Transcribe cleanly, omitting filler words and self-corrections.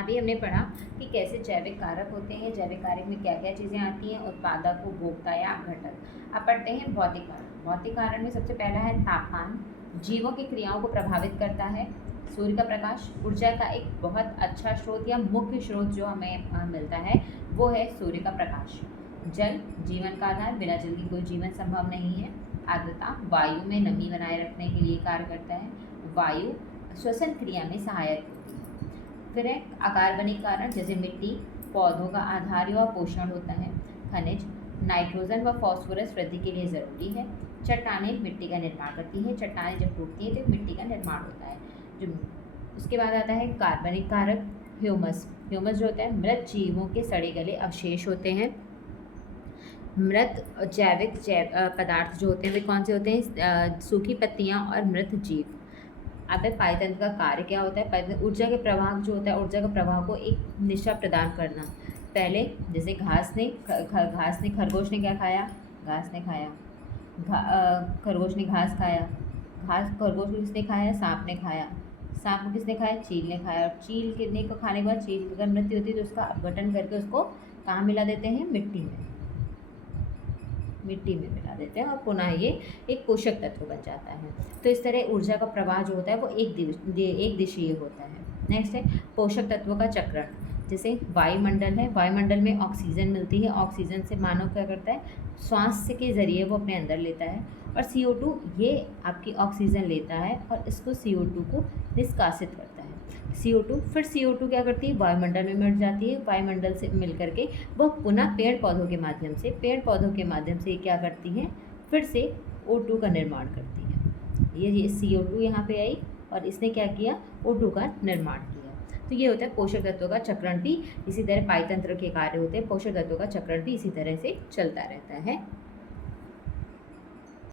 अभी हमने पढ़ा कि कैसे जैविक कारक होते हैं, जैविक कारक में क्या क्या चीज़ें आती हैं, उत्पादक, उपभोक्ता या घटक। अब पढ़ते हैं भौतिक कारण। भौतिक कारण में सबसे पहला है तापमान, जीवों की क्रियाओं को प्रभावित करता है। सूर्य का प्रकाश, ऊर्जा का एक बहुत अच्छा स्रोत या मुख्य स्रोत जो हमें मिलता है वो है सूर्य का प्रकाश। जल, जीवन का आधार, बिना जल की कोई जीवन संभव नहीं है। आर्द्रता, वायु में नमी बनाए रखने के लिए कार्य करता है। वायु श्वसन क्रिया में सहायक होती है। फिर है अकार्बनिक कारण, जैसे मिट्टी पौधों का आधार व पोषण होता है। खनिज, नाइट्रोजन व फास्फोरस वृद्धि के लिए ज़रूरी है। चट्टानें मिट्टी का निर्माण करती हैं, चट्टानें जब टूटती हैं तो मिट्टी का निर्माण होता है। जो उसके बाद आता है कार्बनिक कारक, ह्यूमस। ह्यूमस जो होता है मृत जीवों के सड़े गले अवशेष होते हैं। मृत जैविक पदार्थ जो होते हैं वे कौन से होते हैं? सूखी पत्तियां और मृत जीव। अब है पाचन का कार्य क्या होता है? पाचन ऊर्जा के प्रवाह जो होता है, ऊर्जा के प्रवाह को एक दिशा प्रदान करना। पहले जैसे घास ने खरगोश ने क्या खाया? घास ने खाया। खरगोश ने घास खाया। खरगोश को किसने खाया? सांप ने खाया। सांप को किसने खाया? चील ने खाया। और चील कितने को खाने के बाद चील की अगर मृत्यु होती है तो उसका अपघटन करके उसको कहाँ मिला देते हैं? मिट्टी में मिला देते हैं और पुनः ये एक पोषक तत्व बन जाता है। तो इस तरह ऊर्जा का प्रवाह जो होता है वो एक दिशीय होता है। नेक्स्ट है पोषक तत्वों का चक्रण। जैसे वायुमंडल है, वायुमंडल में ऑक्सीजन मिलती है, ऑक्सीजन से मानव क्या करता है? श्वास के ज़रिए वो अपने अंदर लेता है। और CO2 ये आपकी ऑक्सीजन लेता है और इसको CO2 को निष्कासित करता है। CO2 क्या करती है? वायुमंडल में मिल जाती है। वायुमंडल से मिल करके वह पुनः पेड़ पौधों के माध्यम से क्या करती हैं? फिर से O2 का निर्माण करती है। ये CO2 यहाँ पे आई और इसने क्या किया? O2 का निर्माण किया। तो ये होता है पोषक तत्वों का चक्रण भी इसी तरह पाचन तंत्र के कार्य होते हैं। पोषक तत्वों का चक्रण भी इसी तरह से चलता रहता है।